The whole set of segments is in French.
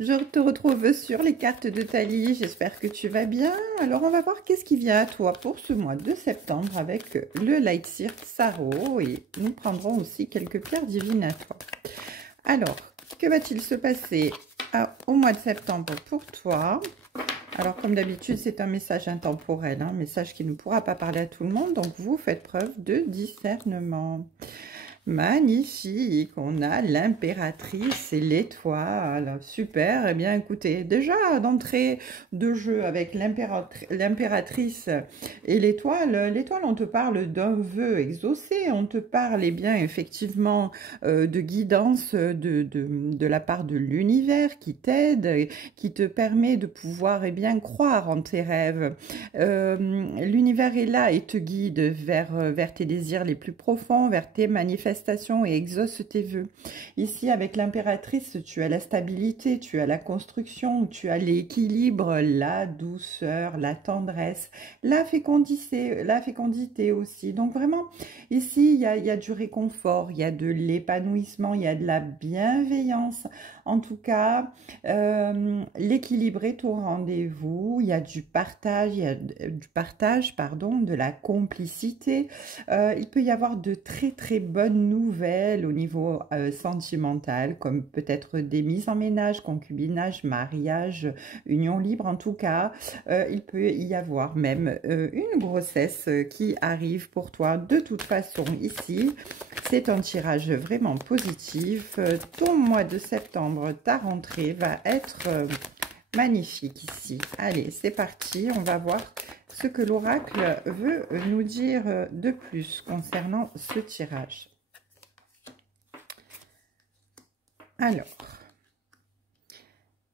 Je te retrouve sur les cartes de Thalie, j'espère que tu vas bien. Alors on va voir qu'est-ce qui vient à toi pour ce mois de septembre avec le Light Cirque Sarot et nous prendrons aussi quelques pierres divinatoires. Alors, que va-t-il se passer au mois de septembre pour toi? Alors comme d'habitude c'est un message intemporel, un message qui ne pourra pas parler à tout le monde, donc vous faites preuve de discernement. Magnifique, on a l'impératrice et l'étoile, super. Eh bien écoutez, déjà d'entrée de jeu avec l'impératrice et l'étoile, on te parle d'un vœu exaucé, on te parle bien effectivement de guidance de la part de l'univers qui t'aide, qui te permet de pouvoir bien croire en tes rêves. L'univers est là et te guide vers tes désirs les plus profonds, vers tes manifestations et exauce tes vœux. Ici, avec l'impératrice, tu as la stabilité, tu as la construction, tu as l'équilibre, la douceur, la tendresse, la fécondité aussi. Donc vraiment, ici, il y a du réconfort, il y a de l'épanouissement, il y a de la bienveillance. En tout cas, l'équilibre est au rendez-vous. Il y a du partage, de la complicité. Il peut y avoir de très bonnes nouvelles au niveau sentimental, comme peut-être des mises en ménage, concubinage, mariage, union libre. En tout cas, il peut y avoir même une grossesse qui arrive pour toi. De toute façon, ici, c'est un tirage vraiment positif. Ton mois de septembre, ta rentrée va être magnifique ici. Allez, c'est parti. On va voir ce que l'oracle veut nous dire de plus concernant ce tirage. Alors,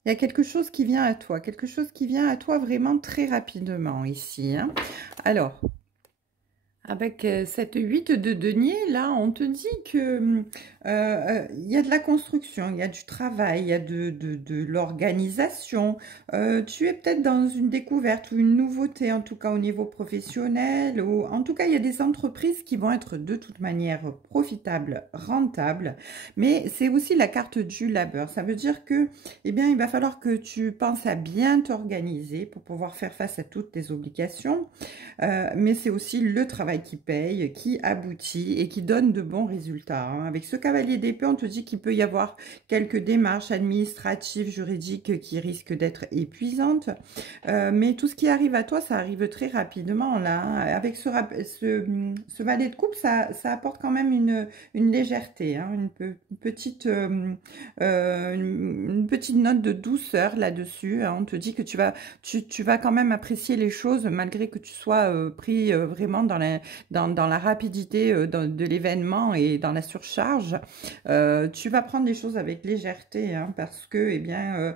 il y a quelque chose qui vient à toi. Quelque chose qui vient à toi vraiment très rapidement ici. Hein. Alors, avec cette 8 de denier, là, on te dit que il y a de la construction, il y a du travail, il y a de l'organisation. Tu es peut-être dans une découverte ou une nouveauté, en tout cas au niveau professionnel. Ou, en tout cas, il y a des entreprises qui vont être de toute manière profitables, rentables. Mais c'est aussi la carte du labeur. Ça veut dire que, eh bien, il va falloir que tu penses à bien t'organiser pour pouvoir faire face à toutes tes obligations. Mais c'est aussi le travail qui paye, qui aboutit et qui donne de bons résultats. Hein. Avec ce cavalier d'épée, on te dit qu'il peut y avoir quelques démarches administratives, juridiques qui risquent d'être épuisantes. Mais tout ce qui arrive à toi, ça arrive très rapidement. Là, hein. Avec ce valet de coupe, ça apporte quand même une légèreté, hein, une petite note de douceur là-dessus. Hein. On te dit que tu vas quand même apprécier les choses malgré que tu sois pris vraiment dans la rapidité de l'événement et dans la surcharge. Tu vas prendre les choses avec légèreté, hein, parce que eh bien,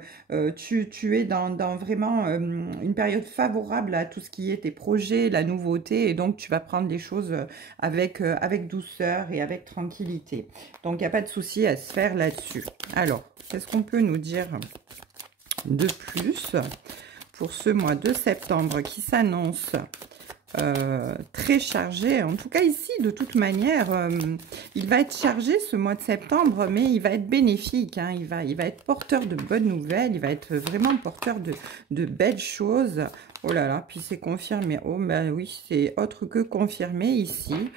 tu es dans vraiment une période favorable à tout ce qui est tes projets, la nouveauté, et donc tu vas prendre les choses avec douceur et avec tranquillité. Donc, il n'y a pas de souci à se faire là-dessus. Alors, qu'est-ce qu'on peut nous dire de plus pour ce mois de septembre qui s'annonce très chargé? En tout cas ici, de toute manière, il va être chargé ce mois de septembre, mais il va être bénéfique, hein. Il va être porteur de bonnes nouvelles, il va être vraiment porteur de belles choses. Oh là là, puis c'est confirmé. Oh ben oui, c'est autre que confirmé ici.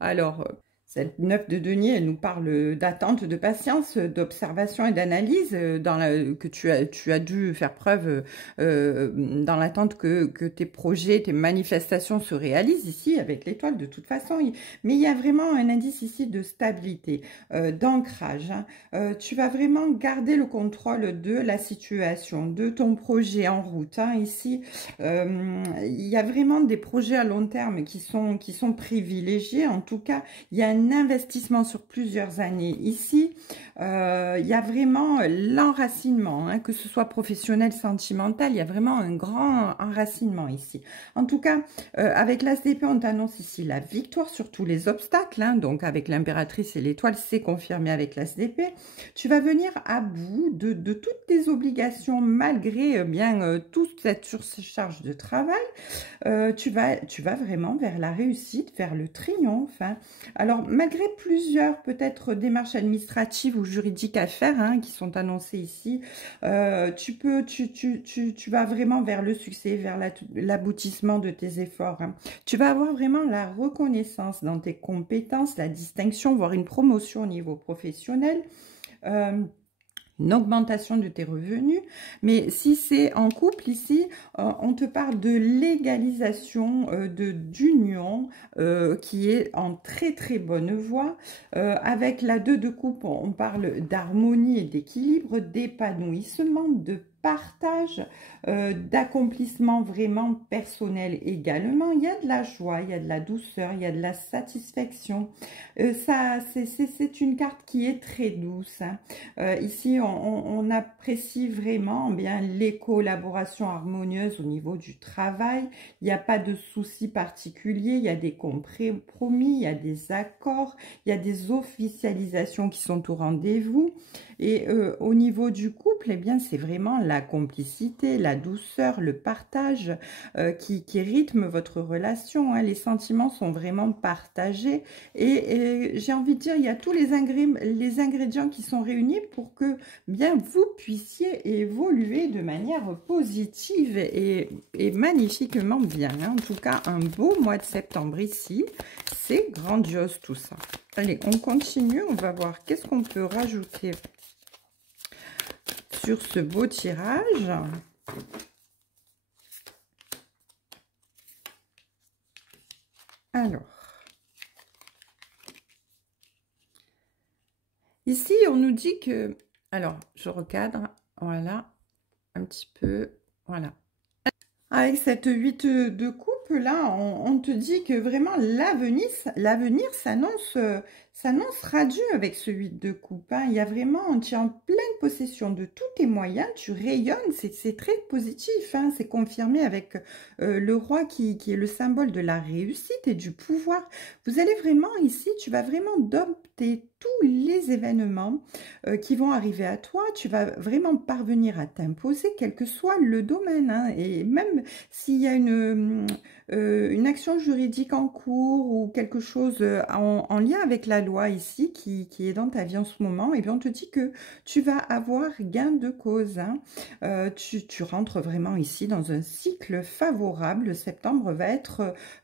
Alors, cette 9 de denier, elle nous parle d'attente, de patience, d'observation et d'analyse que tu as dû faire preuve dans l'attente que tes projets, tes manifestations se réalisent ici avec l'étoile de toute façon. Mais il y a vraiment un indice ici de stabilité, d'ancrage. Hein. Tu vas vraiment garder le contrôle de la situation, de ton projet en route. Hein. Ici, il y a vraiment des projets à long terme qui sont privilégiés. En tout cas, il y a un investissement sur plusieurs années. Ici, il y a vraiment l'enracinement, hein, que ce soit professionnel, sentimental, il y a vraiment un grand enracinement ici. En tout cas, avec l'As d'épée, on t'annonce ici la victoire sur tous les obstacles. Hein, donc, avec l'impératrice et l'étoile, c'est confirmé avec l'As d'épée. Tu vas venir à bout de toutes tes obligations, malgré bien toute cette surcharge de travail. Tu vas vraiment vers la réussite, vers le triomphe. Hein. Alors, malgré plusieurs peut-être démarches administratives ou juridiques à faire hein, qui sont annoncées ici, tu vas vraiment vers le succès, vers l'aboutissement de tes efforts. Hein. Tu vas avoir vraiment la reconnaissance dans tes compétences, la distinction, voire une promotion au niveau professionnel. Une augmentation de tes revenus, mais si c'est en couple ici, on te parle de légalisation d'union qui est en très très bonne voie. Avec la 2 de coupe, on parle d'harmonie et d'équilibre, d'épanouissement, de partage, d'accomplissement vraiment personnel également. Il y a de la joie, il y a de la douceur, il y a de la satisfaction. C'est une carte qui est très douce. Hein. Ici, on apprécie vraiment bien les collaborations harmonieuses au niveau du travail. Il n'y a pas de soucis particuliers, il y a des compromis, il y a des accords, il y a des officialisations qui sont au rendez-vous. Et au niveau du couple, eh bien, c'est vraiment la complicité, la douceur, le partage qui rythme votre relation. Hein. Les sentiments sont vraiment partagés et j'ai envie de dire, il y a tous les ingrédients qui sont réunis pour que bien vous puissiez évoluer de manière positive et magnifiquement bien. Hein. En tout cas, un beau mois de septembre ici. C'est grandiose tout ça. Allez, on continue. On va voir qu'est-ce qu'on peut rajouter sur ce beau tirage. Alors, ici, on nous dit que... Alors, je recadre, voilà, un petit peu, voilà. Avec cette 8 de coupe, là, on te dit que vraiment l'avenir s'annonce radieux avec ce 8 de coupe. Hein. Il y a vraiment, tu es en pleine possession de tous tes moyens, tu rayonnes, c'est très positif. Hein. C'est confirmé avec le roi qui est le symbole de la réussite et du pouvoir. Vous allez vraiment ici, tu vas vraiment dompter tous les événements qui vont arriver à toi. Tu vas vraiment parvenir à t'imposer, quel que soit le domaine. Hein. Et même s'il y a une action juridique en cours ou quelque chose en lien avec la loi ici qui est dans ta vie en ce moment, et bien on te dit que tu vas avoir gain de cause. Hein. Tu rentres vraiment ici dans un cycle favorable. Septembre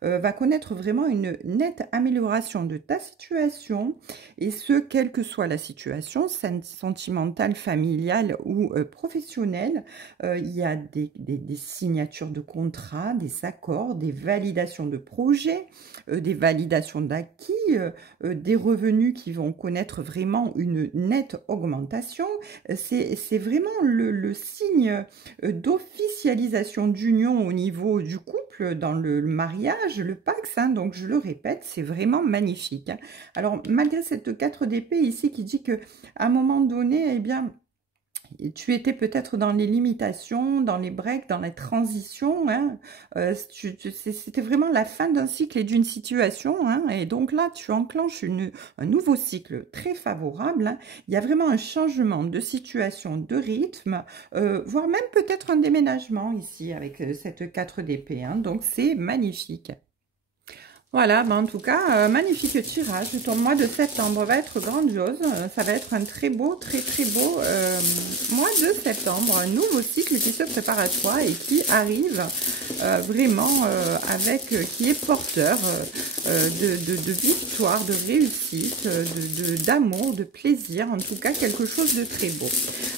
va connaître vraiment une nette amélioration de ta situation, et ce, quelle que soit la situation, sentimentale, familiale ou professionnelle. Il y a des signatures de contrats, des accords, des validations de projets, des validations d'acquis, des revenus qui vont connaître vraiment une nette augmentation. C'est vraiment le signe d'officialisation d'union au niveau du couple, dans le mariage, le Pax. Hein, donc, je le répète, c'est vraiment magnifique. Hein. Alors, malgré cette 4 d'épée ici qui dit que à un moment donné, eh bien, tu étais peut-être dans les limitations, dans les breaks, dans la transition. Hein. C'était vraiment la fin d'un cycle et d'une situation. Hein. Et donc là, tu enclenches un nouveau cycle très favorable. Hein. Il y a vraiment un changement de situation, de rythme, voire même peut-être un déménagement ici avec cette 4 d'épée. Hein. Donc, c'est magnifique. Voilà, en tout cas, magnifique tirage. Ton mois de septembre va être grandiose. Ça va être un très beau mois de septembre. Un nouveau cycle qui se prépare à toi et qui arrive vraiment qui est porteur de victoire, de réussite, d'amour, de plaisir. En tout cas, quelque chose de très beau.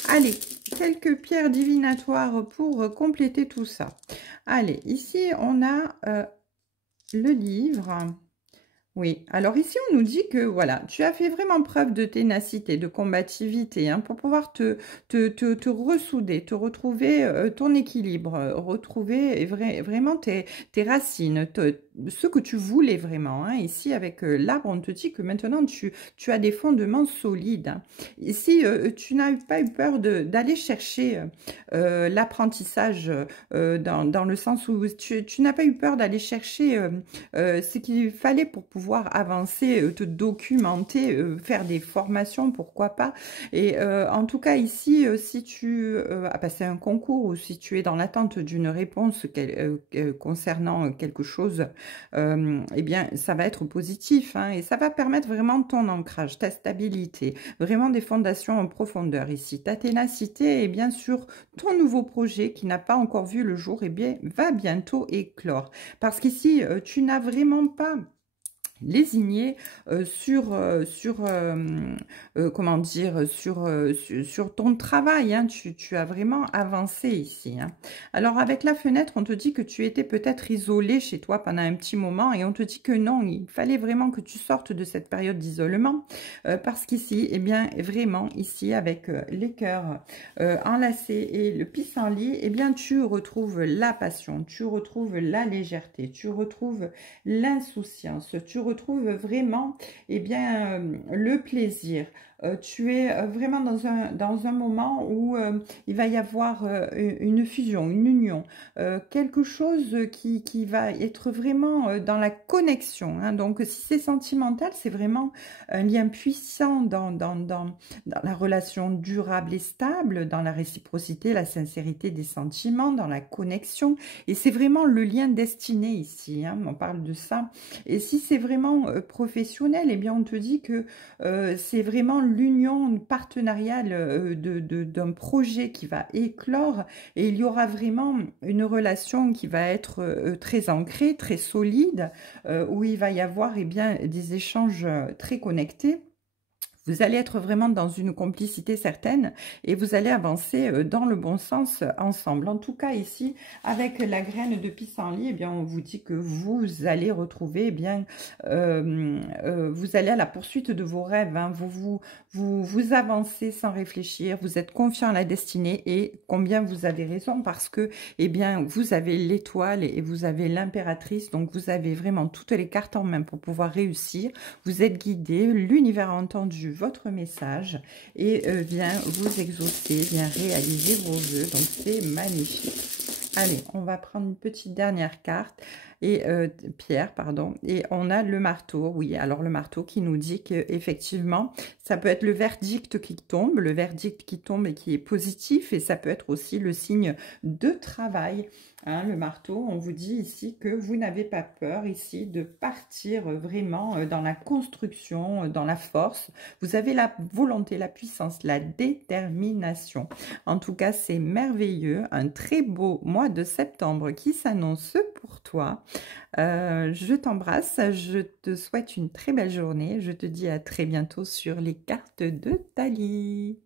Allez, quelques pierres divinatoires pour compléter tout ça. Allez, ici, on a... le livre, oui. Alors ici, on nous dit que voilà, tu as fait vraiment preuve de ténacité, de combativité hein, pour pouvoir te ressouder, te retrouver ton équilibre, retrouver vraiment tes racines, ce que tu voulais vraiment. Hein. Ici, avec l'arbre, on te dit que maintenant, tu as des fondements solides. Hein. Ici, tu n'as pas eu peur d'aller chercher l'apprentissage dans le sens où tu n'as pas eu peur d'aller chercher ce qu'il fallait pour pouvoir pouvoir avancer, te documenter, faire des formations, pourquoi pas. Et en tout cas ici, si tu as passé un concours ou si tu es dans l'attente d'une réponse concernant quelque chose, eh bien ça va être positif, hein, et ça va permettre vraiment ton ancrage, ta stabilité, vraiment des fondations en profondeur ici, ta ténacité et bien sûr ton nouveau projet qui n'a pas encore vu le jour, eh bien va bientôt éclore. Parce qu'ici, tu n'as vraiment pas lésigné comment dire, sur ton travail, hein. Tu as vraiment avancé ici, hein. Alors avec la fenêtre, on te dit que tu étais peut-être isolé chez toi pendant un petit moment et on te dit que non, il fallait vraiment que tu sortes de cette période d'isolement parce qu'ici, eh bien vraiment ici avec les cœurs enlacés et le pissenlit, eh bien tu retrouves la passion, tu retrouves la légèreté, tu retrouves l'insouciance, tu retrouves vraiment, eh bien, le plaisir. Tu es vraiment dans un moment où il va y avoir une fusion, une union, quelque chose qui va être vraiment dans la connexion, hein. Donc, si c'est sentimental, c'est vraiment un lien puissant dans la relation durable et stable, dans la réciprocité, la sincérité des sentiments, dans la connexion. Et c'est vraiment le lien destiné ici, hein, on parle de ça. Et si c'est vraiment professionnel, eh bien on te dit que c'est vraiment l'union partenariale d'un projet qui va éclore et il y aura vraiment une relation qui va être très ancrée, très solide, où il va y avoir eh bien, des échanges très connectés. Vous allez être vraiment dans une complicité certaine et vous allez avancer dans le bon sens ensemble. En tout cas, ici, avec la graine de pissenlit, eh bien, on vous dit que vous allez retrouver, eh bien, vous allez à la poursuite de vos rêves, hein. Vous avancez sans réfléchir, vous êtes confiant à la destinée et combien vous avez raison parce que, eh bien, vous avez l'étoile et vous avez l'impératrice, donc vous avez vraiment toutes les cartes en main pour pouvoir réussir. Vous êtes guidé, l'univers a entendu votre message et vient vous exaucer, vient réaliser vos vœux. Donc, c'est magnifique. Allez, on va prendre une petite dernière carte, et pierre, pardon, et on a le marteau. Oui, alors le marteau qui nous dit que effectivement, ça peut être le verdict qui tombe, et qui est positif, et ça peut être aussi le signe de travail. Hein, le marteau, on vous dit ici que vous n'avez pas peur ici de partir vraiment dans la construction, dans la force. Vous avez la volonté, la puissance, la détermination. En tout cas, c'est merveilleux. Un très beau mois de septembre qui s'annonce pour toi. Je t'embrasse, je te souhaite une très belle journée. Je te dis à très bientôt sur les cartes de Thalie.